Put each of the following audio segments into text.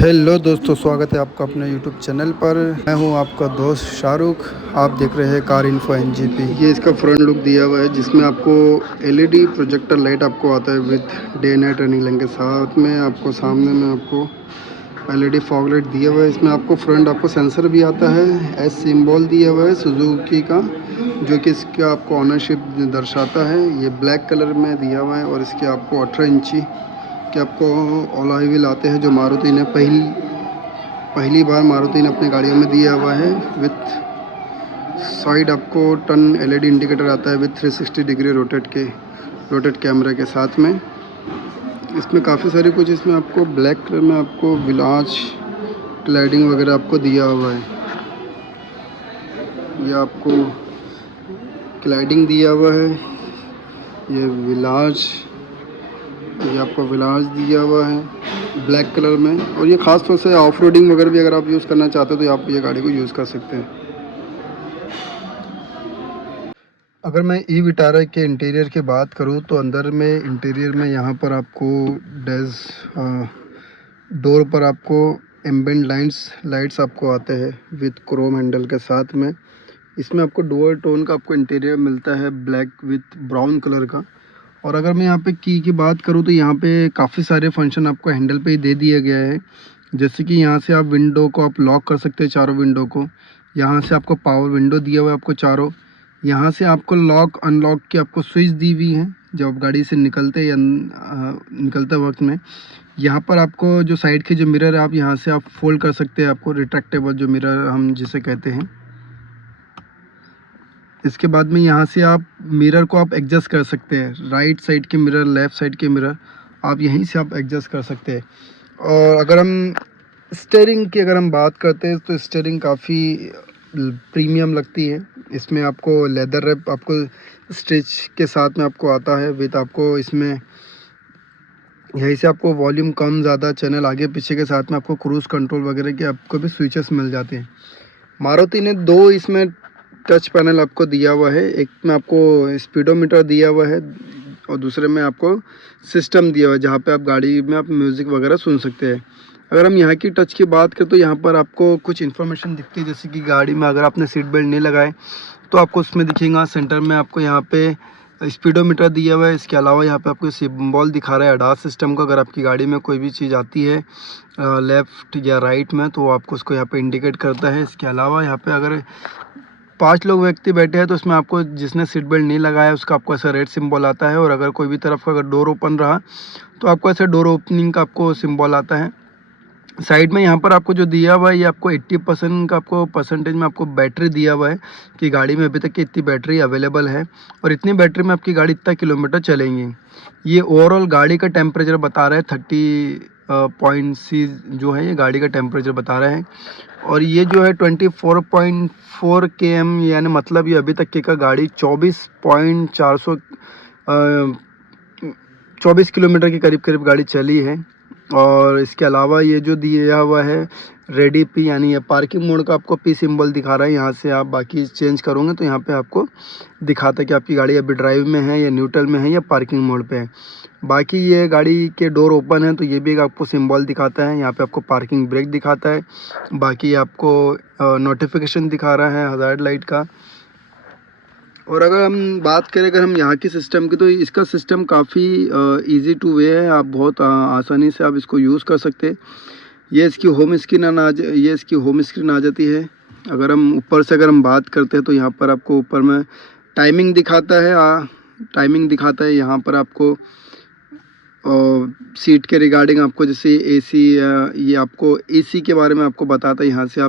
Hello दोस्तों, स्वागत है आपका अपने यूट्यूब चैनल पर। मैं हूं आपका दोस्त शाहरुख। आप देख रहे हैं कार इन्फो एनजीपी। ये इसका फ्रंट लुक दिया हुआ है जिसमें आपको एलईडी प्रोजेक्टर लाइट आपको आता है with day night running light के साथ में। आपको सामने में आपको एलईडी फॉग लाइट दिया हुआ है। इसमें आपको फ्रंट आपको सेंसर भी आता है, एस सिंबल दिया हुआ है सुजुकी का, जो कि इसका आपको ऑनरशिप दर्शाता है। ये ब्लैक कलर में दिया हुआ है और इसके आपको 18 इंची कि आपको अलॉय व्हील आते हैं जो मारुति ने पहली बार मारुति ने अपनी गाड़ियों में दिया हुआ है। विथ साइड आपको टर्न एलईडी इंडिकेटर आता है विथ 360 डिग्री रोटेट कैमरा के साथ में। इसमें काफ़ी सारी कुछ इसमें आपको ब्लैक कलर में आपको विलाज क्लैडिंग वगैरह आपको दिया हुआ है। ये आपको क्लैडिंग दिया हुआ है, ये आपको विलाज दिया हुआ है ब्लैक कलर में। और ये ख़ास तौर से ऑफ रोडिंग वगैरह भी अगर आप यूज़ करना चाहते हो तो आप ये गाड़ी को यूज़ कर सकते हैं। अगर मैं ई विटारा के इंटीरियर की बात करूं तो अंदर में इंटीरियर में यहाँ पर आपको डोर पर आपको एम्बिएंट लाइट्स आपको आते हैं विद क्रोम हैंडल के साथ में। इसमें आपको डुअल टोन का आपको इंटीरियर मिलता है ब्लैक विथ ब्राउन कलर का। और अगर मैं यहाँ पे की बात करूँ तो यहाँ पे काफ़ी सारे फंक्शन आपको हैंडल पे ही दे दिया गया है। जैसे कि यहाँ से आप विंडो को आप लॉक कर सकते हैं, चारों विंडो को। यहाँ से आपको पावर विंडो दिया हुआ है आपको चारों। यहाँ से आपको लॉक अनलॉक की आपको स्विच दी हुई है जब आप गाड़ी से निकलते वक्त में। यहाँ पर आपको जो साइड के जो मिरर है आप यहाँ से आप फोल्ड कर सकते हैं, आपको रिट्रैक्टेबल जो मिरर हम जिसे कहते हैं। इसके बाद में यहाँ से आप मिरर को आप एडजस्ट कर सकते हैं, राइट साइड के मिरर, लेफ़्ट साइड के मिरर आप यहीं से आप एडजस्ट कर सकते हैं। और अगर हम स्टीयरिंग की अगर हम बात करते हैं तो स्टीयरिंग काफ़ी प्रीमियम लगती है। इसमें आपको लेदर रैप आपको स्टिच के साथ में आपको आता है विद आपको इसमें यहीं से आपको वॉल्यूम कम ज़्यादा चैनल आगे पीछे के साथ में आपको क्रूज़ कंट्रोल वगैरह के आपको भी स्विचेस मिल जाते हैं। मारुति ने दो इसमें टच पैनल आपको दिया हुआ है, एक में आपको स्पीडोमीटर दिया हुआ है और दूसरे में आपको सिस्टम दिया हुआ है जहाँ पे आप गाड़ी में आप म्यूज़िक वगैरह सुन सकते हैं। अगर हम यहाँ की टच की बात करें तो यहाँ पर आपको कुछ इन्फॉर्मेशन दिखती है, जैसे कि गाड़ी में अगर आपने सीट बेल्ट नहीं लगाए तो आपको उसमें दिखेगा। सेंटर में आपको यहाँ पे स्पीडोमीटर दिया हुआ है। इसके अलावा यहाँ पे आपको सिंबल दिखा रहा है ADAS सिस्टम का। अगर आपकी गाड़ी में कोई भी चीज़ आती है लेफ़्ट या राइट में तो आपको उसको यहाँ पे इंडिकेट करता है। इसके अलावा यहाँ पे अगर 5 लोग व्यक्ति बैठे हैं तो उसमें आपको जिसने सीट बेल्ट नहीं लगाया उसका आपको ऐसा रेड सिंबल आता है। और अगर कोई भी तरफ का अगर डोर ओपन रहा तो आपको ऐसे डोर ओपनिंग का आपको सिंबल आता है। साइड में यहाँ पर आपको जो दिया हुआ है ये आपको 80% का आपको परसेंटेज में आपको बैटरी दिया हुआ है कि गाड़ी में अभी तक की इतनी बैटरी अवेलेबल है और इतनी बैटरी में आपकी गाड़ी इतना किलोमीटर चलेंगी। ये ओवरऑल गाड़ी का टेम्परेचर बता रहा है 30.6 जो है ये गाड़ी का टेम्परेचर बता रहा है। और ये जो है 24.4 km यानी मतलब ये अभी तक की का गाड़ी 24 किलोमीटर के करीब गाड़ी चली है। और इसके अलावा ये जो दिया हुआ है रेडी पी यानी ये पार्किंग मोड का आपको पी सिंबल दिखा रहा है। यहाँ से आप बाकी चेंज करोगे तो यहाँ पे आपको दिखाता है कि आपकी गाड़ी अभी ड्राइव में है या न्यूट्रल में है या पार्किंग मोड पे है। बाकी ये गाड़ी के डोर ओपन है तो ये भी एक आपको सिंबल दिखाता है। यहाँ पे आपको पार्किंग ब्रेक दिखाता है। बाकी आपको नोटिफिकेशन दिखा रहा है हज़ार्ड लाइट का। और अगर हम बात करें अगर हम यहाँ की सिस्टम की तो इसका सिस्टम काफ़ी इजी टू वे है। आप बहुत आसानी से आप इसको यूज़ कर सकते हैं। ये इसकी होम स्क्रीन आ जाती है। अगर हम ऊपर से अगर हम बात करते हैं तो यहाँ पर आपको ऊपर में टाइमिंग दिखाता है। यहाँ पर आपको सीट के रिगार्डिंग आपको जैसे एसी ये आपको एसी के बारे में आपको बताता है। यहाँ से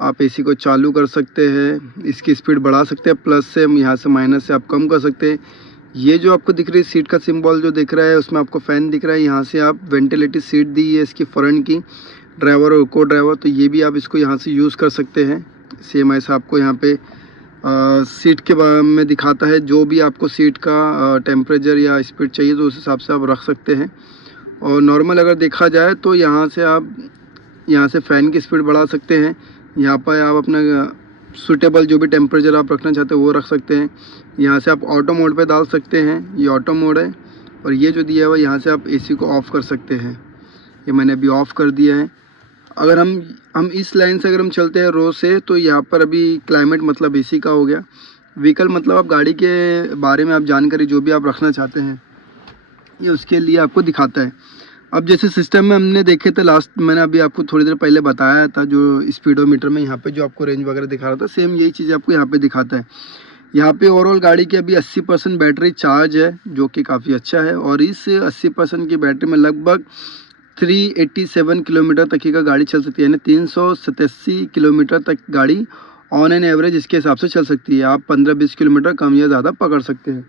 आप एसी को चालू कर सकते हैं, इसकी स्पीड बढ़ा सकते हैं, प्लस से यहाँ से माइनस से आप कम कर सकते हैं। ये जो आपको दिख रही है सीट का सिंबल जो दिख रहा है उसमें आपको फ़ैन दिख रहा है। यहाँ से आप वेंटिलेटेड सीट दी है इसकी फ्रंट की, ड्राइवर और को ड्राइवर, तो ये भी आप इसको यहाँ से यूज़ कर सकते हैं। सेम ऐसा आपको यहाँ पे सीट के बारे में दिखाता है, जो भी आपको सीट का टेम्परेचर या स्पीड चाहिए तो उस हिसाब से आप रख सकते हैं। और नॉर्मल अगर देखा जाए तो यहाँ से फ़ैन की स्पीड बढ़ा सकते हैं। यहाँ पर आप अपना सूटेबल जो भी टेम्परेचर आप रखना चाहते हैं वो रख सकते हैं। यहाँ से आप ऑटो मोड पे डाल सकते हैं, ये ऑटो मोड है। और ये जो दिया हुआ है यहाँ से आप एसी को ऑफ़ कर सकते हैं। ये मैंने अभी ऑफ़ कर दिया है। अगर हम इस लाइन से अगर हम चलते हैं रो से, तो यहाँ पर अभी क्लाइमेट मतलब एसी का हो गया। व्हीकल मतलब आप गाड़ी के बारे में आप जानकारी जो भी आप रखना चाहते हैं, ये उसके लिए आपको दिखाता है। अब जैसे सिस्टम में हमने देखे थे लास्ट, मैंने अभी आपको थोड़ी देर पहले बताया था, जो स्पीडोमीटर में यहाँ पे जो आपको रेंज वगैरह दिखा रहा था, सेम यही चीज़ आपको यहाँ पे दिखाता है। यहाँ पे ओवरऑल गाड़ी की अभी 80% बैटरी चार्ज है, जो कि काफ़ी अच्छा है। और इस 80% की बैटरी में लगभग 387 किलोमीटर तक की का गाड़ी चल सकती है, यानी 387 किलोमीटर तक गाड़ी ऑन एन एवरेज इसके हिसाब से चल सकती है। आप 15-20 किलोमीटर कम या ज़्यादा पकड़ सकते हैं।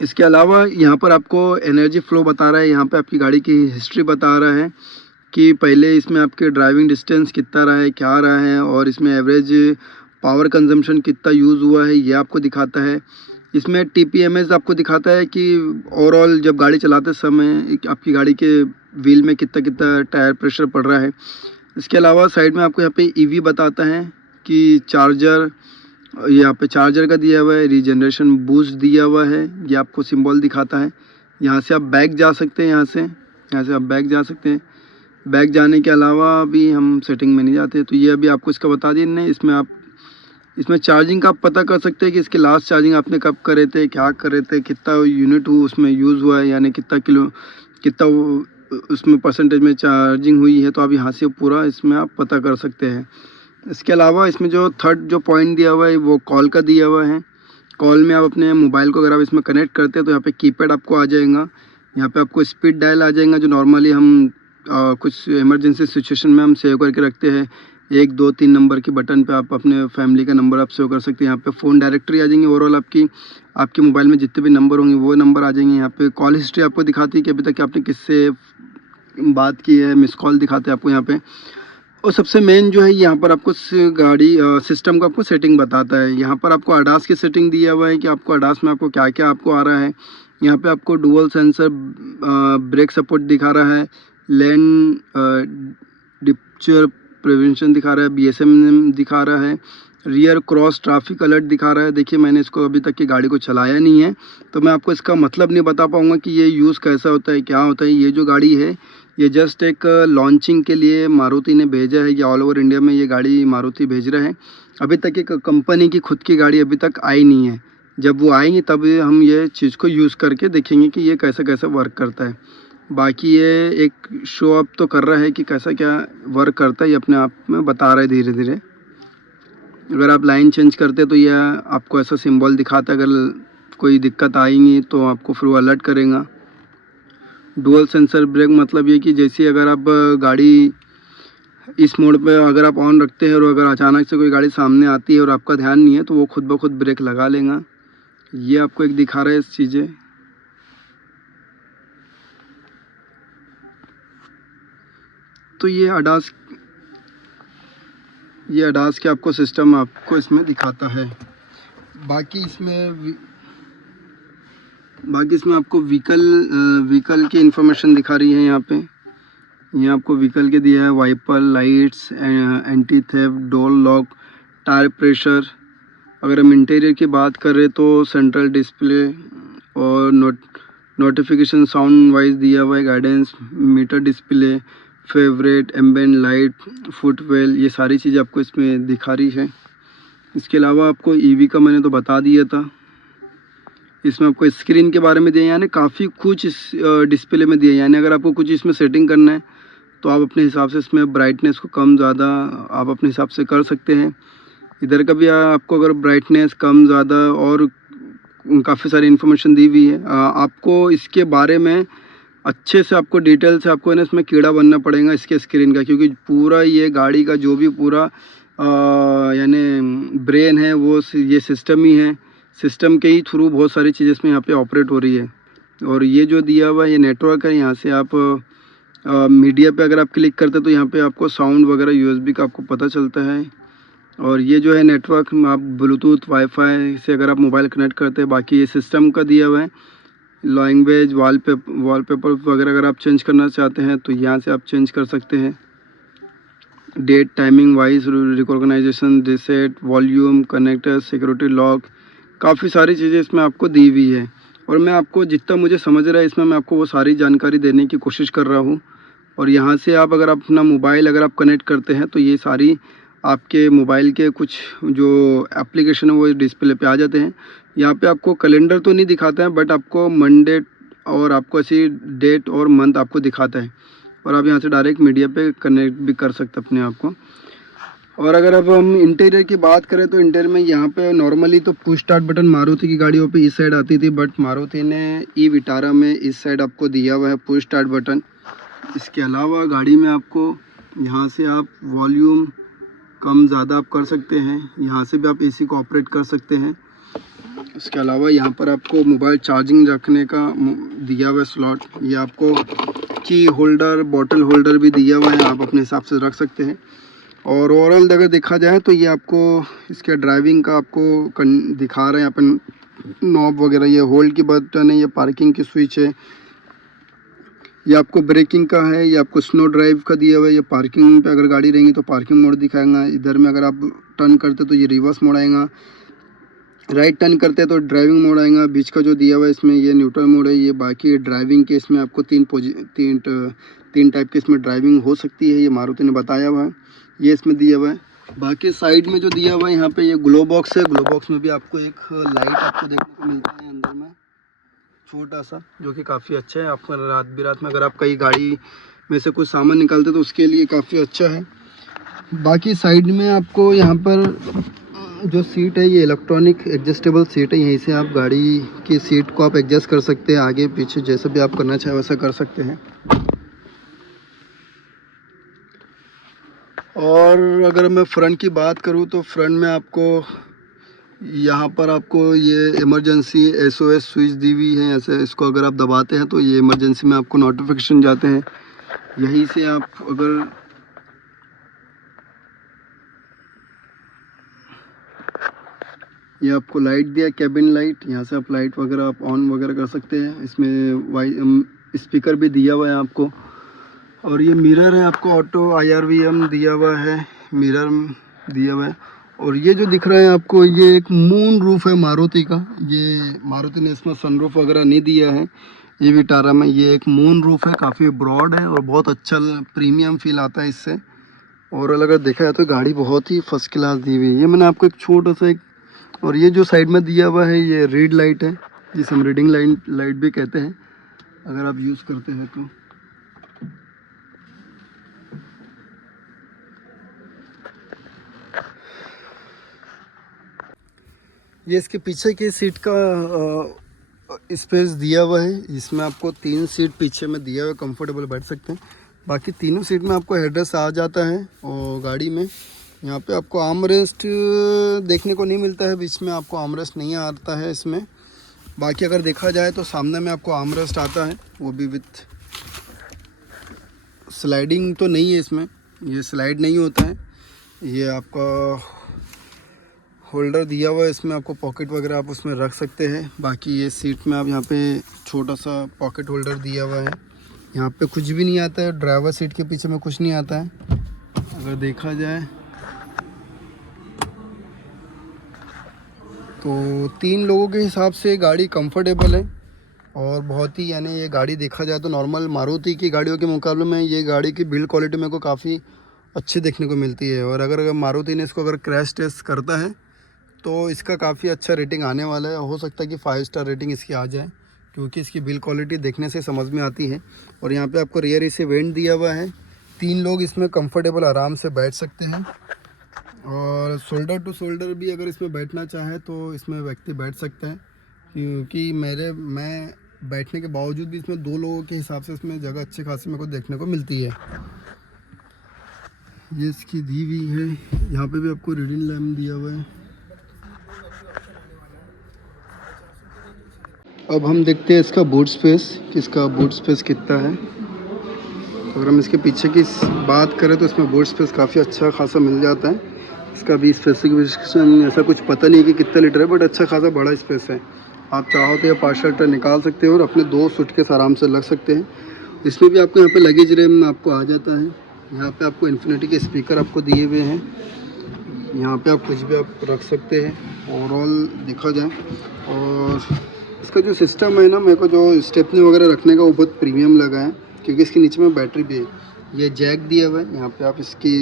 इसके अलावा यहाँ पर आपको एनर्जी फ्लो बता रहा है, यहाँ पे आपकी गाड़ी की हिस्ट्री बता रहा है कि पहले इसमें आपके ड्राइविंग डिस्टेंस कितना रहा है, क्या रहा है, और इसमें एवरेज पावर कंजम्पशन कितना यूज़ हुआ है, ये आपको दिखाता है। इसमें TPMS आपको दिखाता है कि ओवरऑल जब गाड़ी चलाते समय आपकी गाड़ी के व्हील में कितना कितना टायर प्रेशर पड़ रहा है। इसके अलावा साइड में आपको यहाँ पे EV बताता है कि चार्जर, यहाँ पे चार्जर का दिया हुआ है, रीजनरेशन बूस्ट दिया हुआ है, ये आपको सिंबल दिखाता है। यहाँ से आप बैक जा सकते हैं, यहाँ से आप बैक जा सकते हैं। बैक जाने के अलावा अभी हम सेटिंग में नहीं जाते, तो ये अभी आपको इसका बता दिया नहीं। इसमें चार्जिंग का आप पता कर सकते हैं कि इसके लास्ट चार्जिंग आपने कब करे थे, क्या करे थे, कितना यूनिट उसमें यूज़ हुआ है, यानी कितना उसमें परसेंटेज में चार्जिंग हुई है, तो आप यहाँ से पूरा इसमें आप पता कर सकते हैं। इसके अलावा इसमें जो थर्ड जो पॉइंट दिया हुआ है वो कॉल का दिया हुआ है। कॉल में आप अपने मोबाइल को अगर आप इसमें कनेक्ट करते हैं तो यहाँ पे कीपैड आपको आ जाएगा। यहाँ पे आपको स्पीड डायल आ जाएगा, जो नॉर्मली हम कुछ इमरजेंसी सिचुएशन में हम सेव करके रखते हैं। 1, 2, 3 नंबर की बटन पे आप अपने फैमिली का नंबर आप सेव कर सकते हैं। यहाँ पे फ़ोन डायरेक्टरी आ जाएंगे, ओवरऑल आपके मोबाइल में जितने भी नंबर होंगे वो नंबर आ जाएंगे। यहाँ पे कॉल हिस्ट्री आपको दिखाती है कि अभी तक आपने किससे बात की है, मिस कॉल दिखाते हैं आपको यहाँ पे। और सबसे मेन जो है यहाँ पर आपको गाड़ी सिस्टम का आपको सेटिंग बताता है। यहाँ पर आपको ADAS की सेटिंग दिया हुआ है कि आपको ADAS में आपको क्या क्या आपको आ रहा है। यहाँ पे आपको डुअल सेंसर ब्रेक सपोर्ट दिखा रहा है, लेन डिपचर प्रिवेंशन दिखा रहा है, BSM दिखा रहा है, रियर क्रॉस ट्रैफिक अलर्ट दिखा रहा है। देखिए मैंने इसको अभी तक की गाड़ी को चलाया नहीं है, तो मैं आपको इसका मतलब नहीं बता पाऊँगा कि ये यूज़ कैसा होता है, क्या होता है। ये जो गाड़ी है ये जस्ट एक लॉन्चिंग के लिए मारुति ने भेजा है, या ऑल ओवर इंडिया में ये गाड़ी मारुति भेज रहा है। अभी तक एक कंपनी की खुद की गाड़ी अभी तक आई नहीं है। जब वो आएंगी तब हम ये चीज़ को यूज़ करके देखेंगे कि ये कैसा कैसा वर्क करता है। बाकी ये एक शो अप तो कर रहा है कि कैसा क्या वर्क करता है, ये अपने आप में बता रहा है धीरे धीरे। अगर आप लाइन चेंज करते तो ये आपको ऐसा सिंबल दिखाता है, अगर कोई दिक्कत आएंगी तो आपको फिर वो अलर्ट करेगा। डुअल सेंसर ब्रेक मतलब ये कि जैसे अगर आप गाड़ी इस मोड पे अगर आप ऑन रखते हैं और अगर अचानक से कोई गाड़ी सामने आती है और आपका ध्यान नहीं है तो वो खुद ब खुद ब्रेक लगा लेगा। ये आपको एक दिखा रहा है इस चीज़ें। तो ये ADAS के आपको सिस्टम आपको इसमें दिखाता है। बाकी इसमें आपको व्हीकल की इंफॉर्मेशन दिखा रही है। यहाँ आपको व्हीकल के दिया है, wiper lights, anti theft, door lock, tyre pressure. अगर हम इंटीरियर की बात करें तो सेंट्रल डिस्प्ले और नोटिफिकेशन साउंड वाइज दिया हुआ है, guidance, meter display, favourite, ambient light, footwell, ये सारी चीज़ आपको इसमें दिखा रही है। इसके अलावा आपको EV का मैंने तो बता दिया था। इसमें आपको स्क्रीन के बारे में दिया, यानी काफ़ी कुछ इस डिस्प्ले में दिया, यानी अगर आपको कुछ इसमें सेटिंग करना है तो आप अपने हिसाब से इसमें ब्राइटनेस को कम ज़्यादा आप अपने हिसाब से कर सकते हैं। इधर का भी आपको अगर ब्राइटनेस कम ज़्यादा और काफ़ी सारी इन्फॉर्मेशन दी हुई है। आपको इसके बारे में अच्छे से आपको डिटेल से आपको ना इसमें कीड़ा बनना पड़ेगा इसके स्क्रीन का, क्योंकि पूरा ये गाड़ी का जो भी पूरा यानी ब्रेन है वो ये सिस्टम ही है। सिस्टम के ही थ्रू बहुत सारी चीज़ें इसमें यहाँ पे ऑपरेट हो रही है। और ये जो दिया हुआ है ये नेटवर्क है, यहाँ से आप मीडिया पे अगर आप क्लिक करते हैं तो यहाँ पे आपको साउंड वगैरह USB का आपको पता चलता है। और ये जो है नेटवर्क आप ब्लूटूथ वाईफाई से अगर आप मोबाइल कनेक्ट करते हैं। बाकी ये सिस्टम का दिया हुआ है, लैंग्वेज, वॉलपेपर वगैरह अगर आप चेंज करना चाहते हैं तो यहाँ से आप चेंज कर सकते हैं। Date, timing wise, recognization, reset, volume, connector, security lock, काफ़ी सारी चीज़ें इसमें आपको दी हुई है। और मैं आपको जितना मुझे समझ रहा है इसमें मैं आपको वो सारी जानकारी देने की कोशिश कर रहा हूँ। और यहाँ से आप अगर आप अपना मोबाइल अगर आप कनेक्ट करते हैं तो ये सारी आपके मोबाइल के कुछ जो एप्लीकेशन है वो डिस्प्ले पे आ जाते हैं। यहाँ पे आपको कैलेंडर तो नहीं दिखाता है, बट आपको मंडे और आपको ऐसी डेट और मंथ आपको दिखाता है। और आप यहाँ से डायरेक्ट मीडिया पे कनेक्ट भी कर सकते अपने आप को। और अगर अब हम इंटीरियर की बात करें तो इंटीरियर में यहाँ पे नॉर्मली तो पुश स्टार्ट बटन मारुति की गाड़ियों पे इस साइड आती थी, बट मारुति ने ई विटारा में इस साइड आपको दिया हुआ है पुश स्टार्ट बटन। इसके अलावा गाड़ी में आपको यहाँ से आप वॉल्यूम कम ज़्यादा आप कर सकते हैं, यहाँ से भी आप एसी को ऑपरेट कर सकते हैं। इसके अलावा यहाँ पर आपको मोबाइल चार्जिंग रखने का दिया हुआ है स्लॉट। ये आपको की होल्डर बॉटल होल्डर भी दिया हुआ है, आप अपने हिसाब से रख सकते हैं। और ओवरऑल अगर देखा जाए तो ये आपको इसके ड्राइविंग का आपको दिखा रहे हैं यहाँ पर नॉब वगैरह। ये होल्ड की बटन है, ये पार्किंग की स्विच है, ये आपको ब्रेकिंग का है, ये आपको स्नो ड्राइव का दिया हुआ है। ये पार्किंग पे अगर गाड़ी रहेंगी तो पार्किंग मोड दिखाएगा। इधर में अगर आप टर्न करते तो ये रिवर्स मोड आएगा, राइट टर्न करते हैं तो ड्राइविंग मोड आएगा। बीच का जो दिया हुआ है इसमें ये न्यूट्रल मोड है। ये बाकी ड्राइविंग के इसमें आपको तीन टाइप के इसमें ड्राइविंग हो सकती है, ये मारुति ने बताया हुआ है, ये इसमें दिया हुआ है। बाकी साइड में जो दिया हुआ है यहाँ पे ये ग्लो बॉक्स है। ग्लो बॉक्स में भी आपको एक लाइट आपको देखने को मिलता है अंदर में छोटा सा, जो कि काफ़ी अच्छा है। आपको रात बिरात में अगर आप कहीं गाड़ी में से कुछ सामान निकालते तो उसके लिए काफ़ी अच्छा है। बाकी साइड में आपको यहाँ पर जो सीट है ये इलेक्ट्रॉनिक एडजस्टेबल सीट है। यहीं से आप गाड़ी की सीट को आप एडजस्ट कर सकते हैं, आगे पीछे जैसा भी आप करना चाहे वैसा कर सकते हैं। और अगर मैं फ्रंट की बात करूँ तो फ्रंट में आपको यहाँ पर आपको ये इमरजेंसी SOS स्विच दी हुई है। ऐसे इसको अगर आप दबाते हैं तो ये इमरजेंसी में आपको नोटिफिकेशन जाते हैं। यहीं से आप अगर ये आपको लाइट दिया कैबिन लाइट, यहाँ से आप लाइट वगैरह आप ऑन वगैरह कर सकते हैं। इसमें स्पीकर भी दिया हुआ है आपको। और ये मिरर है आपको ऑटो IRVM दिया हुआ है, मिरर दिया हुआ है। और ये जो दिख रहा है आपको ये एक मून रूफ है मारुति का। ये मारुति ने इसमें सनरूफ वगैरह नहीं दिया है ये विटारा में। ये एक मून रूफ है, काफ़ी ब्रॉड है और बहुत अच्छा प्रीमियम फील आता है इससे। और अगर देखा जाए तो गाड़ी बहुत ही फर्स्ट क्लास दी हुई है। ये मैंने आपको एक छोटा सा एक, और ये जो साइड में दिया हुआ है ये रीड लाइट है, जिसे हम रीडिंग लाइट भी कहते हैं अगर आप यूज़ करते हैं तो। ये इसके पीछे की सीट का स्पेस दिया हुआ है, इसमें आपको 3 सीट पीछे में दिया हुआ है, कंफर्टेबल बैठ सकते हैं। बाकी तीनों सीट में आपको हेडरेस्ट आ जाता है। और गाड़ी में यहाँ पे आपको आर्मरेस्ट देखने को नहीं मिलता है, बीच में आपको आर्मरेस्ट नहीं आता है इसमें। बाकी अगर देखा जाए तो सामने में आपको आर्मरेस्ट आता है, वो भी विथ स्लाइडिंग तो नहीं है इसमें, ये स्लाइड नहीं होता है। ये आपका होल्डर दिया हुआ है, इसमें आपको पॉकेट वगैरह आप उसमें रख सकते हैं। बाकी ये सीट में आप यहाँ पे छोटा सा पॉकेट होल्डर दिया हुआ है, यहाँ पे कुछ भी नहीं आता है। ड्राइवर सीट के पीछे में कुछ नहीं आता है अगर देखा जाए तो। 3 लोगों के हिसाब से गाड़ी कंफर्टेबल है और बहुत ही, यानी ये गाड़ी देखा जाए तो नॉर्मल मारुति की गाड़ियों के मुकाबले में ये गाड़ी की बिल्ड क्वालिटी मेरे को काफ़ी अच्छी देखने को मिलती है। और अगर मारुति ने इसको अगर क्रैश टेस्ट करता है तो इसका काफ़ी अच्छा रेटिंग आने वाला है। हो सकता है कि 5 स्टार रेटिंग इसकी आ जाए, क्योंकि इसकी बिल्ड क्वालिटी देखने से समझ में आती है। और यहाँ पे आपको रियर एसी वेंट दिया हुआ है, 3 लोग इसमें कंफर्टेबल आराम से बैठ सकते हैं। और शोल्डर टू शोल्डर भी अगर इसमें बैठना चाहे तो इसमें व्यक्ति बैठ सकते हैं, क्योंकि मैं बैठने के बावजूद भी इसमें 2 लोगों के हिसाब से इसमें जगह अच्छी खासी मेरे को देखने को मिलती है। ये इसकी दी हुई है, यहाँ पे भी आपको रीडिंग लैम्प दिया हुआ है। अब हम देखते हैं इसका बूट स्पेस, किसका बूट स्पेस कितना है। तो अगर हम इसके पीछे की बात करें तो इसमें बूट स्पेस काफ़ी अच्छा खासा मिल जाता है। इसका भी स्पेसिफिकेशन ऐसा कुछ पता नहीं कि कितना लीटर है, बट अच्छा खासा बड़ा स्पेस है। आप चाहो तो ये पार्सल लीटर निकाल सकते हो और अपने 2 सूटकेस आराम से लग सकते हैं। इसमें भी आपको यहाँ पे लगेज रैम आपको आ जाता है। यहाँ पे आपको इन्फिनिटी के स्पीकर आपको दिए हुए हैं, यहाँ पे आप कुछ भी आप रख सकते हैं ओवरऑल देखा जाए। और इसका जो सिस्टम है ना, मेरे को जो स्टेपनी वगैरह रखने का वो बहुत प्रीमियम लगा है, क्योंकि इसके नीचे में बैटरी भी है। ये जैक दिया हुआ है, यहाँ पे आप इसकी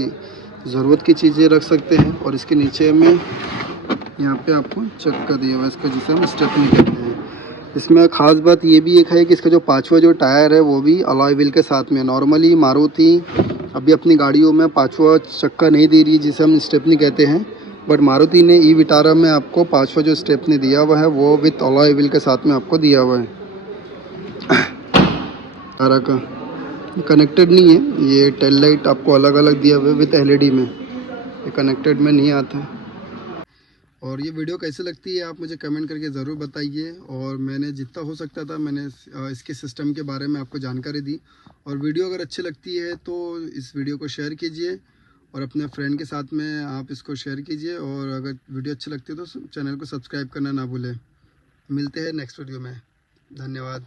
ज़रूरत की चीज़ें रख सकते हैं। और इसके नीचे में यहाँ पे आपको चक्का दिया हुआ है इसका, जिसे हम स्टेपनी कहते हैं। इसमें ख़ास बात ये भी एक है कि इसका जो पाँचवा जो टायर है वो भी अलॉय व्हील के साथ में। नॉर्मली मारुति अभी अपनी गाड़ियों में पाँचवा चक्का नहीं दे रही है, जिसे हम स्टेपनी कहते हैं, बट मारुति ने ई विटारा में आपको पाँचवा जो स्टेपनी दिया हुआ है वो विथ अलॉय व्हील के साथ में आपको दिया हुआ है। विटारा का कनेक्टेड नहीं है, ये टेल लाइट आपको अलग अलग दिया हुआ है विथ एलईडी में, ये कनेक्टेड में नहीं आता है। और ये वीडियो कैसे लगती है आप मुझे कमेंट करके ज़रूर बताइए। और मैंने जितना हो सकता था मैंने इसके सिस्टम के बारे में आपको जानकारी दी। और वीडियो अगर अच्छी लगती है तो इस वीडियो को शेयर कीजिए और अपने फ्रेंड के साथ में आप इसको शेयर कीजिए। और अगर वीडियो अच्छी लगती है तो चैनल को सब्सक्राइब करना ना भूलें। मिलते हैं नेक्स्ट वीडियो में। धन्यवाद।